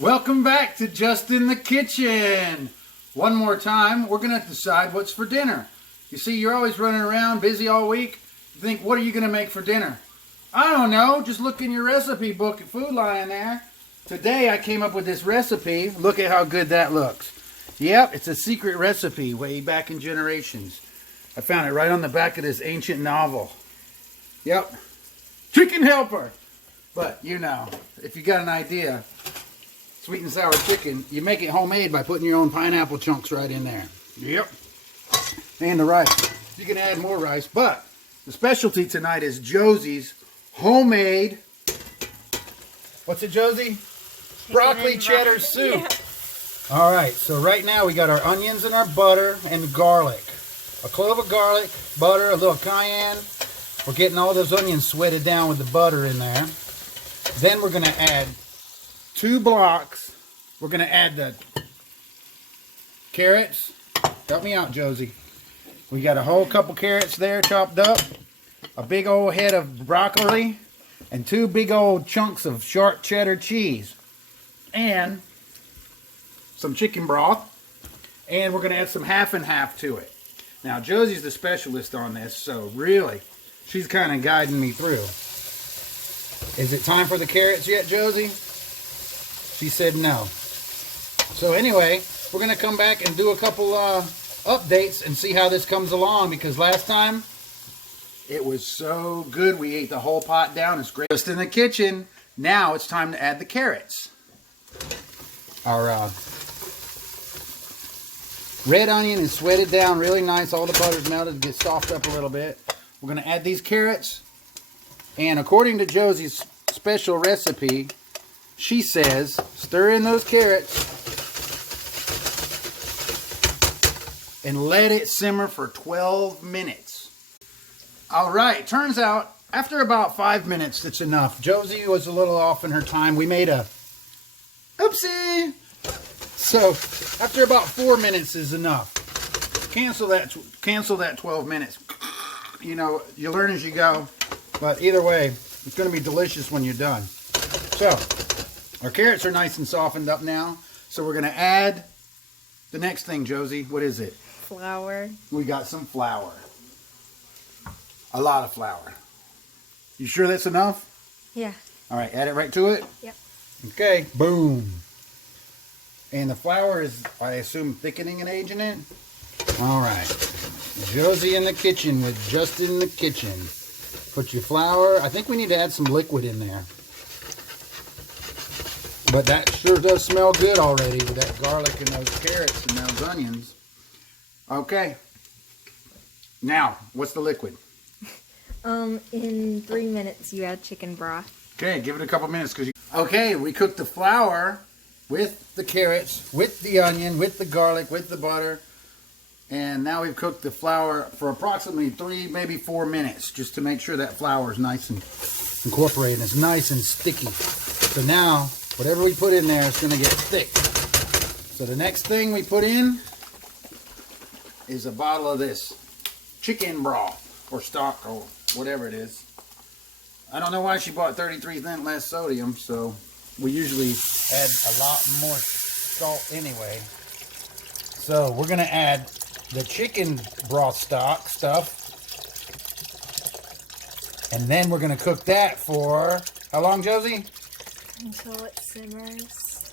Welcome back to Just in the Kitchen. One more time, we're going to decide what's for dinner. You see, you're always running around busy all week. You think, what are you going to make for dinner? I don't know. Just look in your recipe book at Food Lion there. Today I came up with this recipe. Look at how good that looks. Yep, it's a secret recipe way back in generations. I found it right on the back of this ancient novel. Yep. Chicken helper. But, you know, if you got an idea, sweet and sour chicken, you make it homemade by putting your own pineapple chunks right in there. Yep. And the rice. You can add more rice, but the specialty tonight is Josie's homemade, what's it, Josie? Broccoli cheddar soup. Yeah. All right, so right now we got our onions and our butter and garlic. A clove of garlic, butter, a little cayenne. We're getting all those onions sweated down with the butter in there. Then we're going to add 2 blocks. We're going to add the carrots. Help me out, Josie. We got a whole couple carrots there chopped up. A big old head of broccoli. And 2 big old chunks of sharp cheddar cheese. And some chicken broth. And we're going to add some half and half to it. Now, Josie's the specialist on this, so really, she's kind of guiding me through. Is it time for the carrots yet, Josie? She said no. So anyway, we're going to come back and do a couple updates and see how this comes along, because last time it was so good we ate the whole pot down. It's great. Just in the kitchen. Now it's time to add the carrots. Our red onion is sweated down really nice. All the butter's melted. Get soft up a little bit. We're going to add these carrots. And according to Josie's special recipe, she says, stir in those carrots and let it simmer for 12 minutes. All right, turns out after about 5 minutes, it's enough. Josie was a little off in her time. We made a oopsie. So after about 4 minutes is enough. Cancel that 12 minutes. You know, you learn as you go. But either way, it's going to be delicious when you're done. So, our carrots are nice and softened up now. So we're going to add the next thing, Josie. What is it? Flour. We got some flour. A lot of flour. You sure that's enough? Yeah. All right, add it right to it? Yep. Okay, boom. And the flour is, I assume, thickening and aging it? All right. Josie in the kitchen with Just in the Kitchen. Put your flour. I think we need to add some liquid in there. But that sure does smell good already with that garlic and those carrots and those onions. Okay. Now, what's the liquid? In 3 minutes you add chicken broth. Okay, give it a couple minutes. Okay, we cooked the flour with the carrots, with the onion, with the garlic, with the butter. And now we've cooked the flour for approximately 3, maybe 4 minutes, just to make sure that flour is nice and incorporated. It's nice and sticky. So now, whatever we put in there is going to get thick. So the next thing we put in is a bottle of this chicken broth, or stock, or whatever it is. I don't know why she bought 33% less sodium, so we usually add a lot more salt anyway. So we're going to add the chicken broth stuff, and then we're going to cook that for how long, Josie? Until it simmers.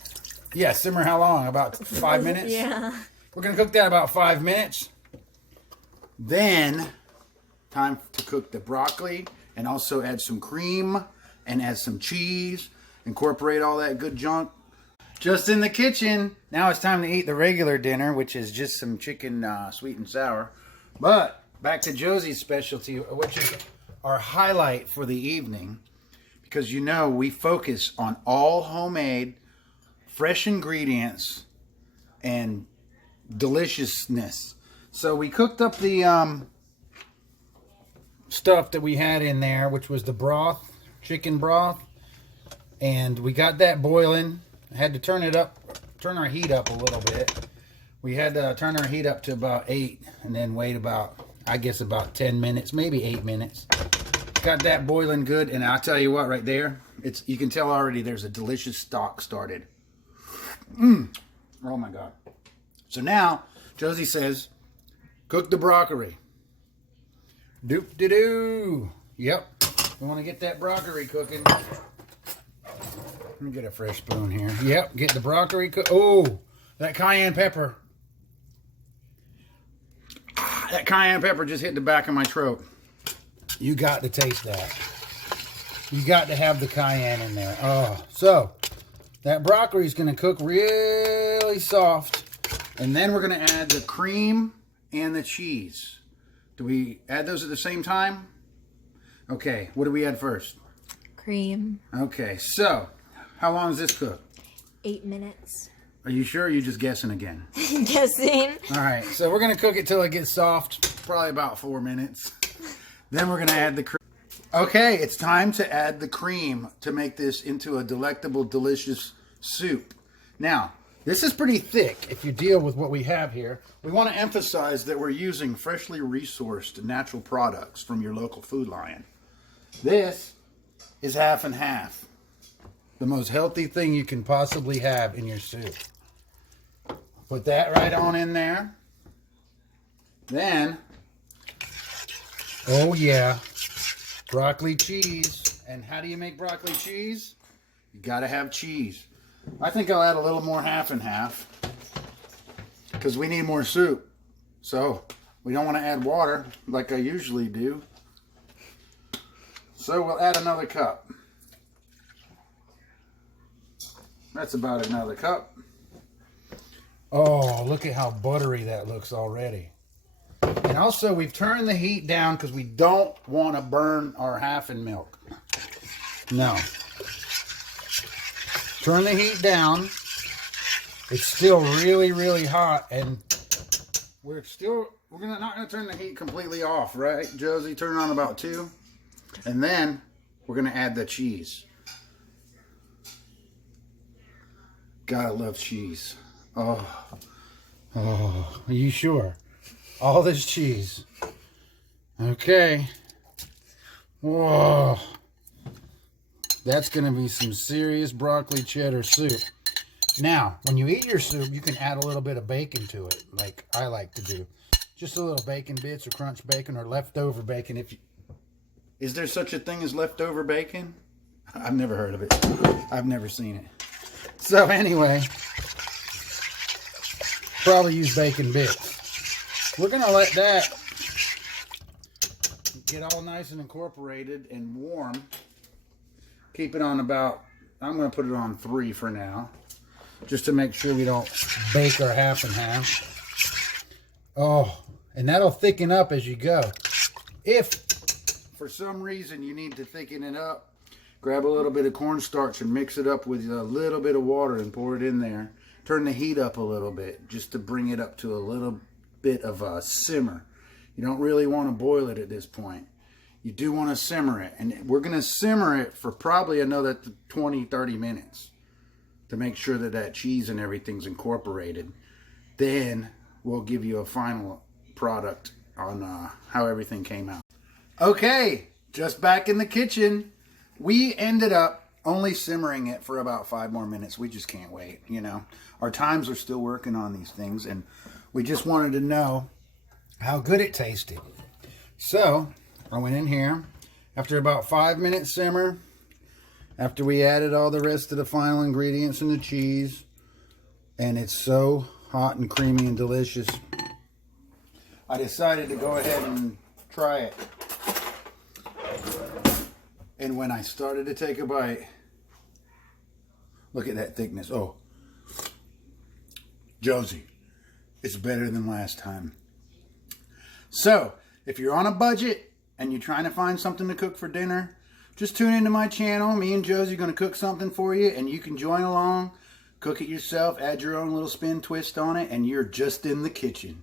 Yeah, simmer how long? About 5 minutes? Yeah. We're going to cook that about 5 minutes. Then, time to cook the broccoli and also add some cream and add some cheese. Incorporate all that good junk. Just in the kitchen. Now it's time to eat the regular dinner, which is just some chicken sweet and sour. But back to Josie's specialty, which is our highlight for the evening. Because you know we focus on all homemade, fresh ingredients and deliciousness. So we cooked up the stuff that we had in there, which was the broth, chicken broth. And we got that boiling. I had to turn our heat up a little bit. We had to turn our heat up to about 8 and then wait about, I guess, about 10 minutes, maybe 8 minutes. Got that boiling good, and I'll tell you what, right there, you can tell already there's a delicious stock started. Oh my God. So now, Josie says, cook the broccoli. Doop-de-doo. Yep. We want to get that broccoli cooking. Let me get a fresh spoon here. Yep, get the broccoli cooked. Oh, that cayenne pepper. That cayenne pepper just hit the back of my throat. You got to taste that. You got to have the cayenne in there. Oh, so that broccoli is going to cook really soft. And then we're going to add the cream and the cheese. Do we add those at the same time? Okay, what do we add first? Cream. Okay, so how long does this cook? 8 minutes. Are you sure, or are you just guessing again? Guessing. All right, so we're going to cook it till it gets soft, probably about 4 minutes. Then we're going to add the cream. Okay, it's time to add the cream to make this into a delectable, delicious soup. Now, this is pretty thick if you deal with what we have here. We want to emphasize that we're using freshly resourced natural products from your local Food Lion. This is half and half. The most healthy thing you can possibly have in your soup. Put that right on in there. Then, oh yeah, broccoli cheese. And how do you make broccoli cheese? You gotta have cheese. I think I'll add a little more half and half because we need more soup. So we don't want to add water like I usually do. So we'll add another cup. That's about another cup. Oh, look at how buttery that looks already. And also we've turned the heat down because we don't want to burn our half and milk. No. Turn the heat down. It's still really, really hot, and we're not gonna turn the heat completely off, right, Josie? Turn it on about 2, and then we're gonna add the cheese. Gotta love cheese. Oh, are you sure? All this cheese. Okay. Whoa. That's going to be some serious broccoli cheddar soup. Now, when you eat your soup, you can add a little bit of bacon to it, like I like to do. Just a little bacon bits or crunch bacon or leftover bacon. Is there such a thing as leftover bacon? I've never heard of it. I've never seen it. So anyway, probably use bacon bits. We're going to let that get all nice and incorporated and warm. Keep it on about, I'm going to put it on 3 for now, just to make sure we don't bake our half and half. Oh, and that'll thicken up as you go. If for some reason you need to thicken it up, grab a little bit of cornstarch and mix it up with a little bit of water and pour it in there. Turn the heat up a little bit just to bring it up to a little bit of a simmer. You don't really want to boil it at this point. You do want to simmer it, and we're going to simmer it for probably another 20-30 minutes to make sure that that cheese and everything's incorporated. Then we'll give you a final product on how everything came out. Okay, just back in the kitchen. We ended up only simmering it for about 5 more minutes. We just can't wait, you know. Our times are still working on these things, and we just wanted to know how good it tasted. So I went in here after about 5 minutes simmer, after we added all the rest of the final ingredients and the cheese, and it's so hot and creamy and delicious, I decided to go ahead and try it. And when I started to take a bite, look at that thickness. Oh, Josie, it's better than last time. So, if you're on a budget and you're trying to find something to cook for dinner, just tune into my channel. Me and Josie are going to cook something for you, and you can join along, cook it yourself, add your own little spin twist on it, and you're just in the kitchen.